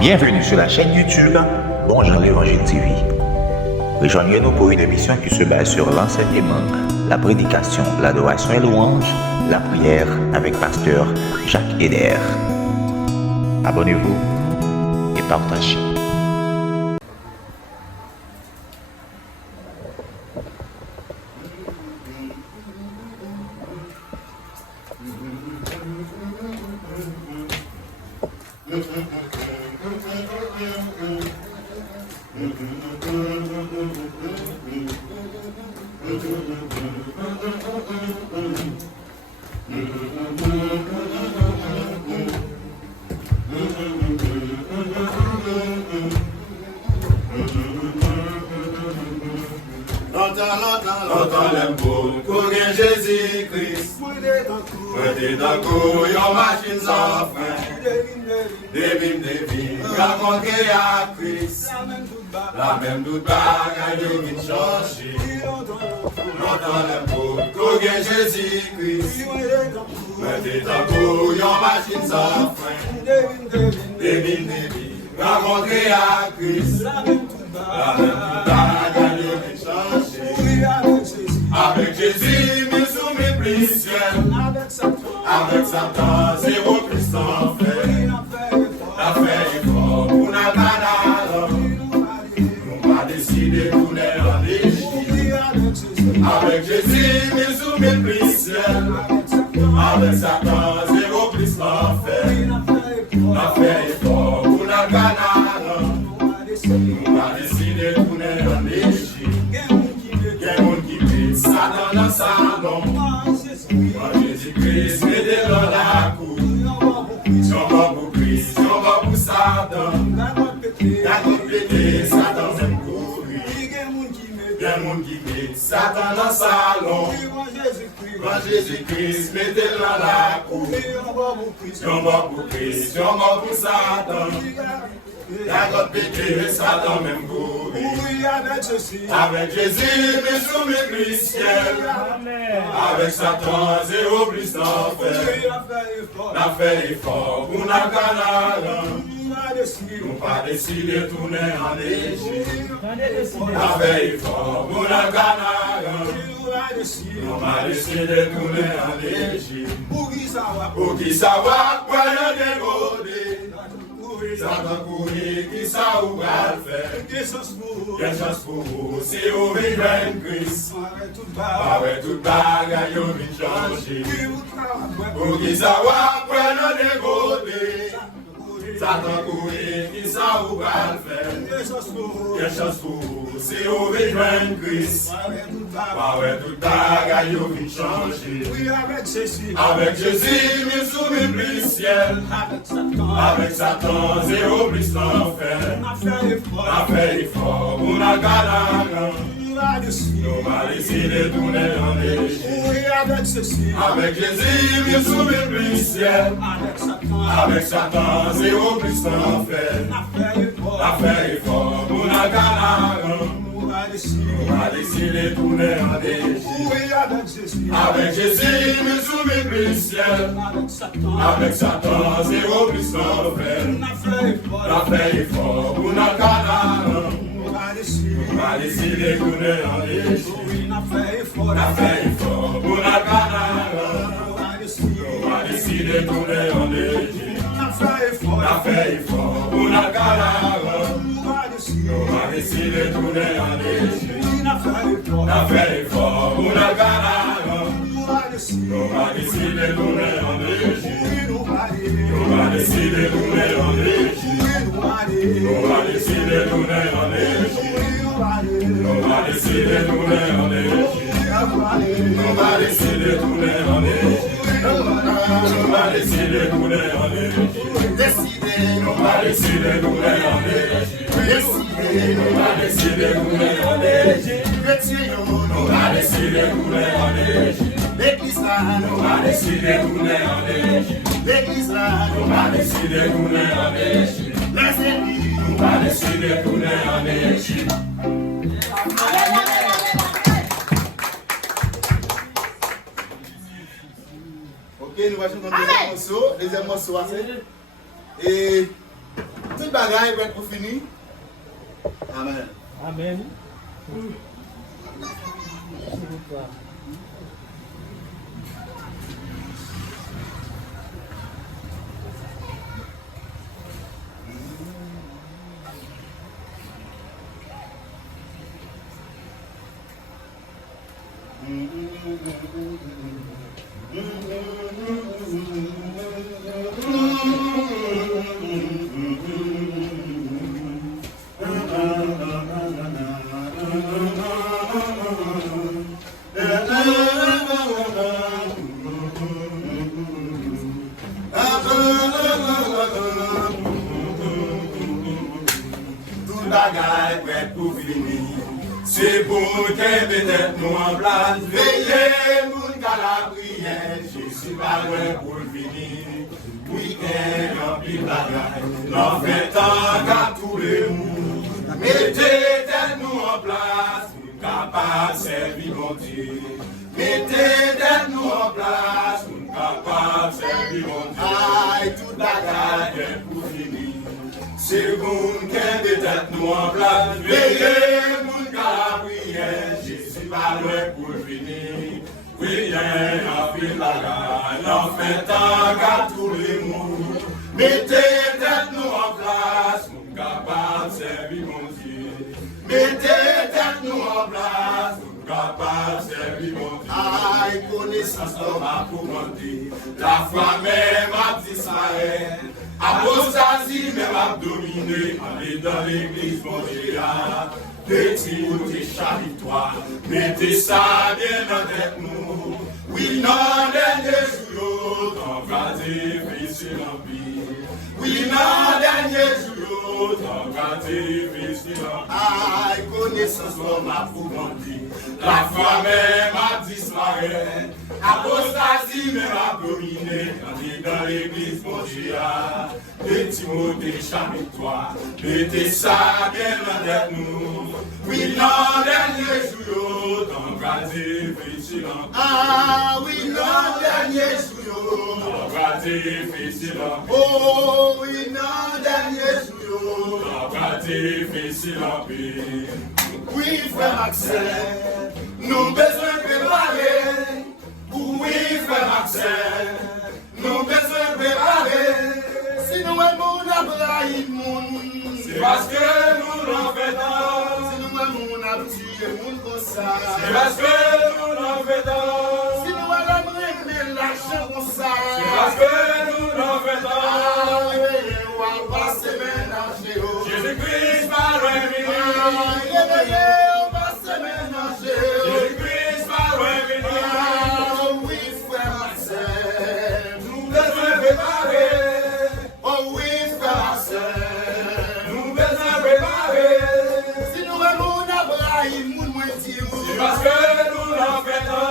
Bienvenue sur la chaîne YouTube Bonjour l'Évangile TV. Rejoignez-nous pour une émission qui se base sur l'enseignement, la prédication, l'adoration et louange, la prière avec pasteur Jacques Eder. Abonnez-vous et partagez. Longtemps l'amour pour Jésus-Christ. Mettez dans cour, yon machine sans frein. Devine, rencontrer à Christ. La même doute bagaille de vite changer. Longtemps l'amour pour Jésus-Christ. Mettez dans cour, yon machine sans frein. Devine, rencontrer à Christ. La même doute bagaille de vite changer. Avec Jésus, mais sous mes blessures. Avec Satan, zéro plus en fait. La fait est fort pour la canale. Nous pas décidé pour les enrichir. Avec Jésus, mais sous mes blessures. Avec Satan, zéro plus en fait. La fait est fort pour la canale. Nous pas décidé pour les enrichir. Satan dans salon, moi Jésus-Christ, mettez dans la cour. Si on va pour Christ, si on va pour Satan, la compléter, Satan même courir. Il y a un monde qui met Satan dans salon, moi Jésus-Christ, mettez dans la cour. Si on va pour Christ, si on va pour Satan, la compléter, Satan même courir. Avec Jésus, mais sous mes chrétiens. Avec Satan, zéro plus d'enfer. La fait est fort pour la canale. Nous pas décidé de tourner en Égypte. La fait est fort pour la canale. Nous pas décidé de tourner en Égypte. Pour qui savoir quoi le dévorer. Satan courir, qui ça ou va le faire? Quelle chance pour vous, si vous vivez en Christ. Avec toute bagaille, vous vivez changer. Pour qui savoir quoi le dévorer. Satan courir, qui ça ou va le faire? Quelle chance pour vous, si vous vivez en Christ. Avec toute bagaille, vous vivez changer. Avec Jésus, mis sous mes blessures. Avec Satan, zéro plus d'enfer. La fait est fort pour la canale. Nous va décider de tourner en Égypte. Avec Jésus, mis sous mes blessures. Avec Satan, zéro plus d'enfer. La fait est fort pour la canale. Nous va décider de tourner en Égypte. Avec Jésus, mais sous mes blessures. Avec Satan, zéro plus d'enfer. La fait est fort pour la canale. Nous va décider de tourner en Égypte. La fait est fort pour la canale. Nous va décider de tourner en Égypte. La fait est fort pour la canale. Nous va décider de tourner en Égypte. La fait est fort pour la canale. Nous va décider de tourner en Égypte. Nous va décider de tourner en Égypte. Nous va décider de tourner en Égypte. Nous va décider de tourner en Égypte. Nous va décider de tourner en Égypte. Nous va décider de tourner en Égypte. Nous va décider de tourner en Égypte. Nous va décider de tourner en Égypte. Nous va décider de tourner en Égypte. L'église là, nous va décider de tourner en Égypte. L'église là, nous va décider de tourner en Égypte. Les ennemis, nous va décider de tourner en Égypte. Ok, nous allons chanter le deuxième morceau. Deuxième morceau, et tout bagaille va être pour finir. Amen. Amen. C'est pour qu'elle peut-être nous en place. Veillez, mon gars, la prière. Je suis pas loin pour le finir. Week-end, en pile bagaille. L'en fait tant qu'à tous les mous. Mettez tête nous en place. Nous capables de servir mon Dieu. Mettez tête nous en place. Nous capables de servir mon Dieu. Aïe, toute bagaille est pour finir. C'est pour qu'elle peut-être nous en place. Veillez, mon gars, la prière. Je suis pas loin pour le finir. Prière, en pile bagaille. L'en fait tant qu'à tous les mous. Mettez tête nous en place. Nous capables de servir mon Dieu. Mettez tête nous en place. Nous capables de servir mon Dieu. Aïe, connaissance l'homme a pour mentir. La foi même a disparu. Apostasie même a dominé. Allez dans l'église, mon Dieu. Petit ou tes victoire. Mettez ça bien en tête nous. Oui, non, dernier jour, t'en vas difficile en vie. Oui, non, dernier jour, t'en vas difficile en vie. Aïe, connaissance l'homme a pour mentir. La foi même a disparu. Apostasie même a dominé. Allez dans l'église, mon Dieu. Petit ou tes victoire. Mettez ça bien en tête nous. Oui, non, dernier jour, t'en vas difficile en vie. Ah, oui, non, dernier jour, t'en vas difficile en vie. Oh, oui, non, dernier jour, t'en vas difficile en vie. Oui, frère Maxel, nous besoin préparer. Oui, frère Maxel, nous besoin préparer. Si nous aimons Abraham, c'est parce que nous l'en faisons. Si nous aimons Abdiel, nous le ça. C'est parce que nous l'en faisons. Si nous allons régler l'argent comme ça. C'est parce que nous l'en faisons. On va passer ménager. Jésus-Christ va revenir. On va se ménager. Jésus-Christ va revenir. Oui, frère Marcel, nous devons préparer. Oh oui, frère Marcel, nous devons préparer. Si nous aimons Abraham, nous moins Dieu. C'est parce que nous l'en faisons.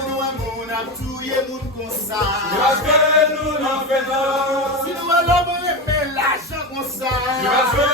Si nous aimons Abdouye, nous comme ça. C'est parce que nous l'en faisons. Si nous allons aimer l'argent comme ça. C'est parce que